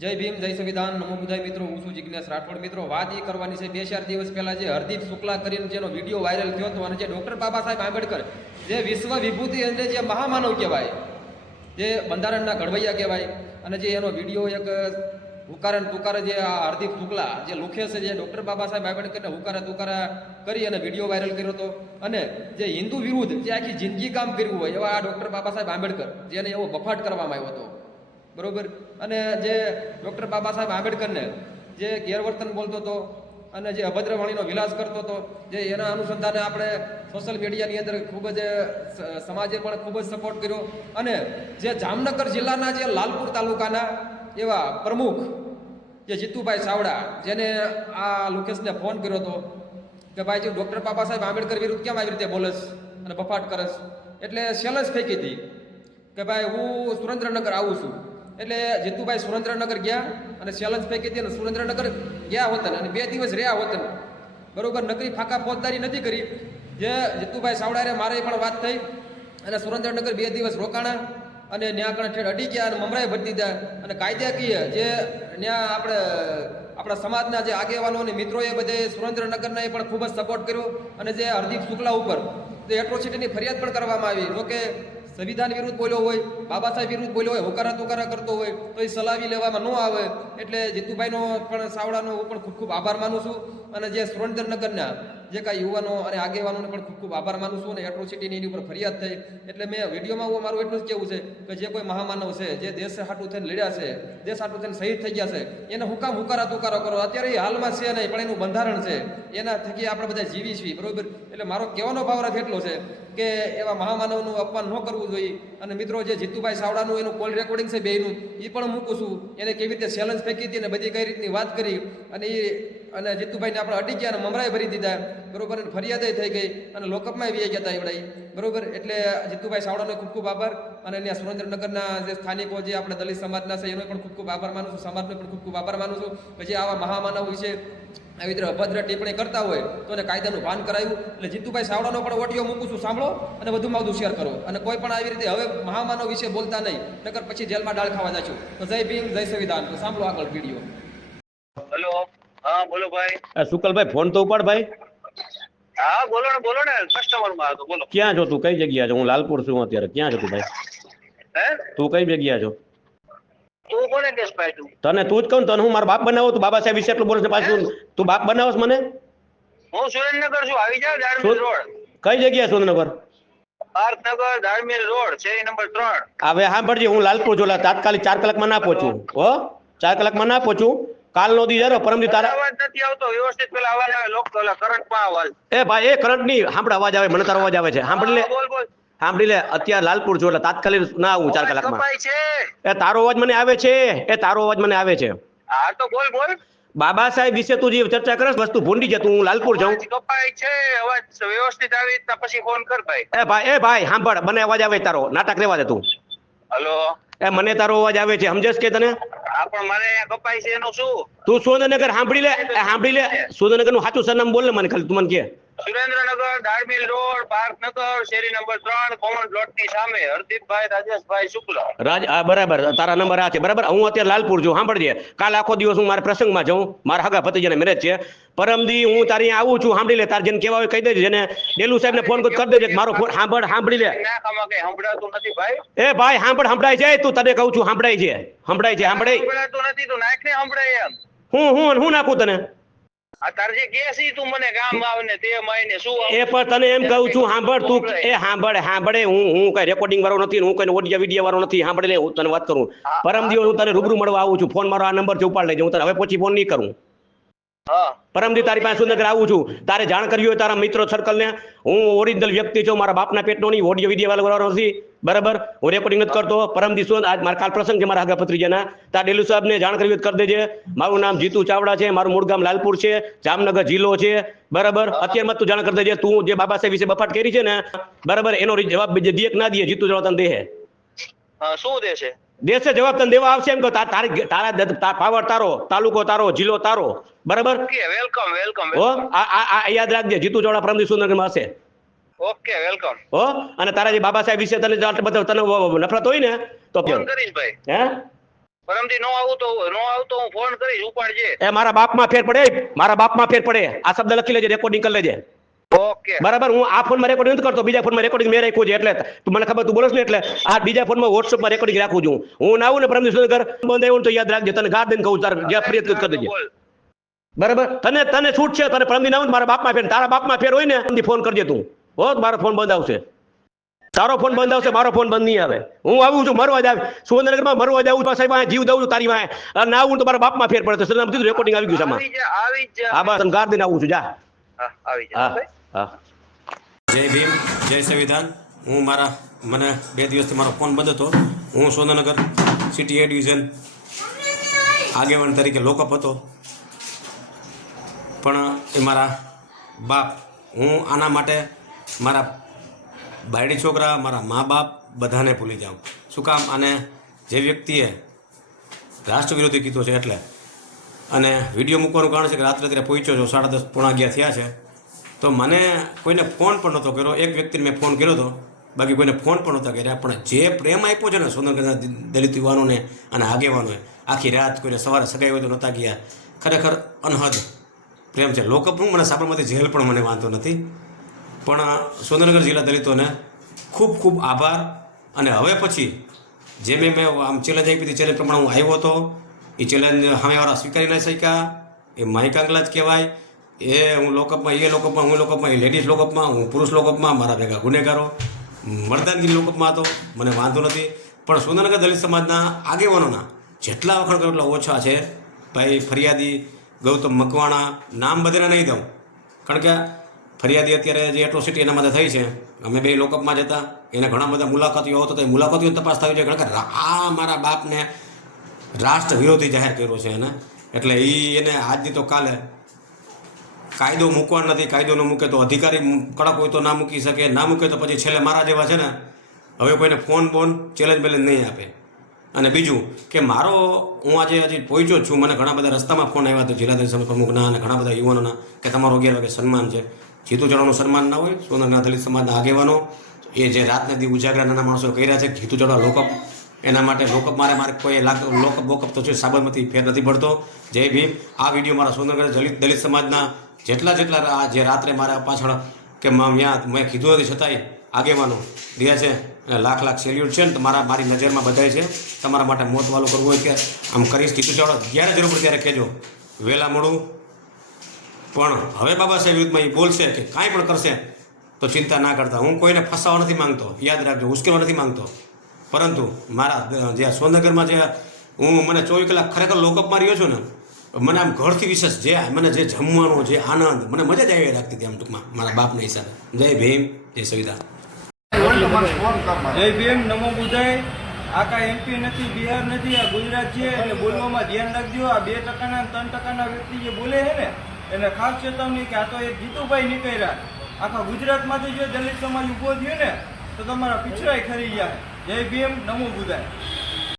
જય ભીમ, જય સંવિધાન નમો બુધાય મિત્રો, હું છું જિજ્ઞેશ રાઠોડ. મિત્રો, વાત એ કરવાની છે, બે ચાર દિવસ પહેલા જે હરદીપ શુક્લા કરીને જેનો વીડિયો વાયરલ થયો હતો, અને જે ડૉક્ટર બાબા સાહેબ આંબેડકર, જે વિશ્વ વિભૂતિ અને જે મહામાનવ કહેવાય, જે બંધારણના ઘડવૈયા કહેવાય, અને જે એનો વીડિયો એક હુકારા તુકારે જે આ હરદીપ શુક્લા, જે લુખે છે, જે ડૉક્ટર બાબા સાહેબ આંબેડકરને હુકારા તુકારા કરી અને વીડિયો વાયરલ કર્યો હતો. અને જે હિન્દુ વિરુદ્ધ જે આખી જિંદગી કામ કર્યું હોય, એવા આ ડૉક્ટર બાબા સાહેબ આંબેડકર, જેને એવો બફાટ કરવામાં આવ્યો હતો. બરોબર? અને જે ડૉક્ટર બાબા સાહેબ આંબેડકરને જે ગેરવર્તન બોલતો હતો અને જે અભદ્ર વાણીનો વિલાસ કરતો હતો, જે એના અનુસંધાને આપણે સોશિયલ મીડિયાની અંદર ખૂબ જ સમાજે પણ ખૂબ જ સપોર્ટ કર્યો. અને જે જામનગર જિલ્લાના જે લાલપુર તાલુકાના એવા પ્રમુખ જે જીતુભાઈ ચાવડા, જેને આ લોકેશને ફોન કર્યો હતો કે ભાઈ જે ડૉક્ટર બાબા સાહેબ આંબેડકર વિરુદ્ધ કેમ આવી રીતે બોલસ અને બફાટ કરસ? એટલે સેલસ ફેંકી હતી કે ભાઈ હું સુરેન્દ્રનગર આવું છું. એટલે જીતુભાઈ સુરેન્દ્રનગર ગયા અને ચેલેન્જ હતી અને સુરેન્દ્રનગર ગયા વતન અને બે દિવસ રહ્યા વતન બરોબર નકરી ફાંકા ફોજદારી નથી કરી. જે જીતુભાઈ સાવડારે મારે પણ વાત થઈ અને સુરેન્દ્રનગર બે દિવસ રોકાણા અને ત્યાં આગળ અડી ગયા અને મમરાએ ભરી દીધા. અને કાયદાકીય જે ત્યાં આપણે, આપણા સમાજના જે આગેવાનો અને મિત્રોએ બધે સુરેન્દ્રનગરના એ પણ ખૂબ જ સપોર્ટ કર્યો અને જે હરદીપ શુક્લા ઉપર જે એટ્રોસિટીની ફરિયાદ પણ કરવામાં આવી. જો કે સંવિધાન વિરુદ્ધ બોલ્યો હોય બાબા સાહેબ વિરુદ્ધ બોલ્યો હોય, હોકારા તુકારા કરતો હોય, તો એ સલાવી લેવામાં ન આવે. એટલે જીતુભાઈનો પણ સાવડાનો હું પણ ખૂબ ખૂબ આભાર માનું છું. અને જે સુરેન્દ્રનગરના જે કાંઈ યુવાનો અને આગેવાનોને પણ ખૂબ ખૂબ આભાર માનું છું અને એટ્રોસિટીની એની ઉપર ફરિયાદ થઈ. એટલે મેં વિડીયોમાં હું મારું એટલું જ કહેવું છે કે જે કોઈ મહામાનવ છે, જે દેશ હાટું થઈને લડ્યા છે, દેશ હાટું થઈને શહીદ થઈ ગયા છે, એને હું કામ હુકારા તુકારા કરો. અત્યારે એ હાલમાં છે નહીં, પણ એનું બંધારણ છે. એના થકી આપણે બધા જીવી છીએ, બરોબર? એટલે મારો કહેવાનો ભાવરાજ એટલો છે કે એવા મહામાનવનું અપમાન ન કરવું જોઈએ. અને મિત્રો જે જીતુભાઈ સાવડાનું એનું કોલ રેકોર્ડિંગ છે બેયનું એ પણ મૂકું છું. એને કેવી રીતે ચેલેન્જ ફેંકી હતી અને બધી કઈ રીતની વાત કરી. અને એ અને જીતુભાઈને આપણે અટી ગયા અને મમરાએ ભરી દીધા. બરોબર, અને ફરિયાદે થઈ ગઈ અને લોકઅપમાં આવી ગયા હતા એવડાઈ બરોબર, એટલે જીતુભાઈ સાવડાનો ખૂબ ખૂબ આભાર. અને ત્યાં સુરેન્દ્રનગરના જે સ્થાનિકો જે આપણે દલિત સમાજના છે, એનો પણ ખૂબ ખૂબ આભાર માનું છું. સમાજનો પણ ખૂબ ખૂબ આભાર માનું છું. જે આવા મહામાનવ વિશે આવી રીતે અભદ્ર ટિપ્પણી કરતા હોય તો એને કાયદાનું ભાન કરાયું. એટલે જીતુભાઈ સાવડાનો પણ ઓડિયો મૂકું છું સાંભળો અને વધુમાં વધુ શેર કરો. અને કોઈ પણ આવી રીતે હવે મહામાનવ વિશે બોલતા નહીં નકર પછી જેલમાં ડાળ ખાવા જાશું. તો જય ભીમ જય સંવિધાન. તો સાંભળો આગળ વીડિયો. હેલો. હા બોલો ભાઈ. શુકલભાઈ ફોન તો ઉપાડ ભાઈ. હા બોલો ને બોલો ને. કસ્ટમરમાં હતો બોલો. ક્યાં છો તું? કઈ જગ્યા છો? હું લાલપુર છું અત્યારે. ક્યાં છો તું ભાઈ? હે? તું કઈ જગ્યા છો? તું કોને કેસ ભાઈ તને તું જ કહું ને તને હું મારા બાપ બનાવો તું બાબા સાહેબ વિશે એટલું બોલે પાછું. તું બાપ બનાવસ મને? હું સુરેન્દ્રનગર છું. આવી જાવ ધાર્મિક રોડ. કઈ જગ્યા સુરેન્દ્રનગર? પાર્થનગર ધાર્મિક રોડ શેરી નંબર ત્રણ. હવે સાંભળજે હું લાલપુર છું તાત્કાલિક ચાર કલાકમાં ના પહોંચું. હો? ચાર કલાકમાં ના પહોંચું. કાલ નો દી જરો પરમદી તારા અવાજ નથી આવતો વ્યવસ્થિત પેલા અવાજ આવે લોક કરંટમાં અવાજ. એ ભાઈ એ કરંટ નહીં સાંભળ અવાજ આવે મને તારો અવાજ આવે છે. સાંભળી લે. બોલ બોલ. સાંભળી લે અત્યારે લાલપુર છું એટલે તાત્કાલિક ના આવું ચાર કલાકમાં. એ તારો અવાજ મને આવે છે એ તારો અવાજ મને આવે છે. હા તો બોલ બોલ. બાબા સાહેબ વિશે તું જે ચર્ચા કરે વસ્તુ ભૂંડી જતું હું લાલપુર જાઉં. કપાય છે અવાજ વ્યવસ્થિત આવી રીતના પછી ફોન કર ભાઈ. એ ભાઈ એ ભાઈ સાંભળ મને અવાજ આવે તારો નાટક રેવા દે તું. હલો. એ મને તારો અવાજ આવે છે સમજસ કે તને? હા પણ મારે કપાય છે એનું શું? તું સુરેન્દ્રનગર સાંભળી લે. સાંભળી લે. સુરેન્દ્રનગરનું સાચું સરનામું બોલ ને મને ખાલી તું મને કે. સુરેન્દ્રનગર દાડમીલ રોડ પાર્કનગર શેરી નંબર ત્રણ કોમન પ્લોટની સામે હરદીપભાઈ રાજેશભાઈ શુક્લા. રાજ હા બરાબર તારા નંબર આ છે બરાબર? હું અત્યારે લાલપુર છું સાંભળજે કાલ આખો દિવસ હું મારા પ્રસંગમાં જાઉં મારા હગા ભત્રીજાને મેરેજ છે. પરમદી હું તારી આવું છું સાંભળી લે તાર જેને કેવા હોય કહી દેજે જેને ડેલુ સાહેબને ફોન કરી દેજે મારો ફોન સાંભળ સાંભળી લે. નથી ભાઈ. એ ભાઈ સાંભળ સંભળાય છે તું તને કહું છું સંભળાય છે સંભળાય છે સાંભળાય. સંભળાતું નથી તું નાખ ને સંભળાય એમ. હું હું હું નાખું તને? એ પણ તને એમ કહું છું સાંભળ તું. એ સાંભળ સાંભળે. હું હું કઈ રેકોર્ડિંગ વાળો નથી હું કઈ ઓડિયો વીડિયો વાળો નથી. સાંભળે હું તને વાત કરું. પરમ દિવસ હું. તને રૂબરૂ મળવા આવું છું. ફોન મારો આ નંબર છે ઉપાડ લેજો. હું તને હવે પછી ફોન નહીં કરું. પરમદી તારી પાસે સુંદર આવું છું. તારે જાણ કરવી હોય તારા મિત્રો સર્કલ ને હું ઓરિજિનલ વ્યક્તિ છું મારા બાપના પેટનો નહીં ઓડિયો વીડિયો વાળો નથી. બરાબર? હું રેકોર્ડિંગ નથી કરતો. પરમદી સુંદર આજ મારા કાલ પ્રસંગ છે મારા આગા ભત્રીજાના. તાર ડેલુ સાહેબને જાણ કરવી હોય કરી દેજે. મારું નામ જીતુ ચાવડા છે મારું મૂળ ગામ લાલપુર છે જામનગર જિલ્લો છે. બરાબર? અત્યારમાં તું જાણ કરી દેજે. તું જે બાબા સાહેબ વિશે બફાટ કરી છે ને બરાબર? એનો જવાબ દિયક કે ના દે જીતુ જવાબ તને દે શું શું દેશે દેશે જવાબ તને દેવા આવશે એમ કે તારી તારા પાવર તારો તાલુકો તારો જિલ્લો તારો. બરાબર? વેલકમ વેલકમ હો આ યાદ રાખજે જીતુ ચોડા પરમદી સુંદરગઢમાં હશે. ઓકે વેલકમ હો અને તારા જે બાબા સાહેબ વિશે તને બધા તને નફરત હોય ને તો ફોન. કરીશ ભાઈ. હે? પરમથી નો આવું તો નો આવતો હું ફોન કરીશ ઉપાડજે. એ મારા બાપમાં ફેર પડે મારા બાપમાં ફેર પડે. આ શબ્દ લખી લેજે રેકોર્ડિંગ કરી લેજે. ઓકે. બરાબર હું આ ફોનમાં રેકોર્ડિંગ નથી કરતો બીજા ફોનમાં રેકોર્ડિંગ મેં રાખ્યું છે એટલે તું મને ખબર તું બોલો ને એટલે આ બીજા ફોનમાં વોટ્સઅપમાં રેકોર્ડિંગ રાખું છું. હું ના આવું ને પરમ દિવસ કર બંધ આવ્યું તો યાદ રાખજે તને દઈને કહું તાર જ્યાં ફરિયાદ કરી દેજે. બરાબર? તને તને છૂટ છે તને પરમદી ના આવું મારા બાપમાં ફેર તારા બાપમાં ફેર હોય ને પરમદી ફોન કરજે તું. હો મારો ફોન બંધ આવશે. તારો ફોન બંધ આવશે મારો ફોન બંધ નહીં આવે. હું આવું છું મરવા જ આવે સુરેન્દ્રનગરમાં મરવા જ આવું સાહેબ જીવ દઉં છું તારી વાંહે. અને ના આવું તો મારા બાપમાં ફેર પડે તો રેકોર્ડિંગ આવી ગયું છે આમાં. હા બસ તને દઈને આવું છું જા. હા, આવી જા. હા. જય ભીમ, જય સંવિધાન. હું મારા, મને બે દિવસથી મારો ફોન બંધ હતો. હું સોનનગર સિટી એ ડિવિઝન આગેવાન તરીકે લોકઅપ હતો. પણ એ મારા બાપ, હું આના માટે મારા બાયડી છોકરા, મારા મા બાપ બધાને ભૂલી જાઉં. શું કામ? અને જે વ્યક્તિએ રાષ્ટ્ર વિરોધી કીધું છે એટલે, અને વીડિયો મૂકવાનું કારણ છે કે રાત્રે ત્યારે પહોંચ્યો છો, સાડા દસ પોણા અગિયાર થયા છે. તો મને કોઈને ફોન પણ નહોતો કર્યો. એક વ્યક્તિને મેં ફોન કર્યો હતો. બાકી કોઈને ફોન પણ નહોતા કર્યા. પણ જે પ્રેમ આપ્યો છે ને સોનગરના દલિત યુવાનોને અને આગેવાનોએ, આખી રાત કોઈને સવારે સગાઈ હોય તો નહોતા ગયા. ખરેખર અનહદ પ્રેમ છે. લોકઅપનું મને સાબરમતી જેલ પણ મને વાંધો નથી. પણ સુંદરનગર જિલ્લા દલિતોને ખૂબ ખૂબ આભાર. અને હવે પછી જે મેં મેં આમ ચેલેન્જ આપી હતી ચેલેન્જ પ્રમાણે હું આવ્યો હતો. એ ચેલેન્જ સામેવાળા સ્વીકારી ન શક્યા. એ માઇકાંગલા જ કહેવાય. એ હું લોકઅપમાં, એ લોકઅપમાં, હું લોકઅપમાં, એ લેડીઝ લોકઅપમાં, હું પુરુષ લોકઅપમાં, મારા ભેગા ગુનેગારો. મરદાનગીરી લોકઅપમાં હતો, મને વાંધો નથી. પણ સુરેન્દ્રનગર દલિત સમાજના આગેવાનોના જેટલા વખણ કરો એટલા ઓછા છે. ભાઈ, ફરિયાદી ગૌતમ મકવાણા, નામ બધાને નહીં દઉં. કારણ કે ફરિયાદી અત્યારે જે એટ્રોસિટી એના માટે થઈ છે, અમે બે લોકઅપમાં જતા એને ઘણા બધા મુલાકાતીઓ આવતા તો એ મુલાકાતીઓ તપાસ થવી છે કારણ કે આ મારા બાપને રાષ્ટ્ર વિરોધી જાહેર કર્યો છે એને. એટલે એ એને આજની તો કાલે કાયદો મૂકવાનો નથી, કાયદો ન મૂકે તો અધિકારી કડક હોય તો ના મૂકી શકે, ના મૂકે તો પછી છેલ્લે મારા જેવા છે ને, હવે કોઈને ફોન બોન, ચેલેન્જ બેલેન્જ નહીં આપે. અને બીજું કે મારો, હું આજે હજી પહોંચ્યો છું, મને ઘણા બધા રસ્તામાં ફોન આવ્યા હતા જિલ્લા દલિત પ્રમુખના અને ઘણા બધા યુવાનોના કે તમારો અગિયાર વાગે સન્માન છે. જીતુ ચડાવવાનું સન્માન ના હોય સોનરના દલિત સમાજના આગેવાનો, એ જે રાતને દી ઉજાગરા નાના માણસો કર્યા છે, જીતુ ચડાવ લોકઅપ, એના માટે લોકઅપ મારે મારે કોઈ લોકઅપ, વોકઅપ તો છે, સાબરમતી ફેર નથી પડતો. જય ભીમ. આ વીડિયો મારા સોનગર દલિત દલિત સમાજના જેટલા જેટલા જે રાત્રે મારા પાછળ કે ત્યાં મેં કીધું નથી છતાંય આગેવાનો દે છે લાખ લાખ સેલ્યુટ છે ને તમારા મારી નજરમાં બધાય છે. તમારા માટે મોત વાલું કરવું હોય કે આમ કરીશ કીધું ચાલો જ્યારે જરૂર પડે ત્યારે કહેજો વહેલા મોડું. પણ હવે બાબા સાહેબ યુદ્ધમાં એ બોલશે કે કાંઈ પણ કરશે તો ચિંતા ના કરતા. હું કોઈને ફસાવા નથી માંગતો. યાદ રાખજો, ઉશ્કેરવા નથી માંગતો. પરંતુ મારા જે સોનગરમાં જે હું, મને ચોવીસ કલાક ખરેખર લોકઅપમાં રહ્યો છું ને મને આમ ઘરથી વિશેષ જે મને જે જમવાનો, જે આનંદ, મને મજા જ આવી લાગતી હતી આમ ટૂંકમાં, મારા બાપના હિસાબે. જય ભીમ, જય સવિતા. જય ભીમ, નમો બુધાય. આખા એમપી નથી, બિહાર નથી, આ ગુજરાત છે, એટલે બોલવામાં ધ્યાન રાખજો. આ બે ટકાના ત્રણ ટકાના વ્યક્તિ જે બોલે છે ને, એને ખાસ ચેતવણી કે આ તો એક જીતુભાઈ નીકળ્યા. આખા ગુજરાતમાંથી જો દલિત સમાજ ઊભો થયો ને, તો તમારા પિછરાય ખરી જાય જય ભીમ, નમો બુધાય.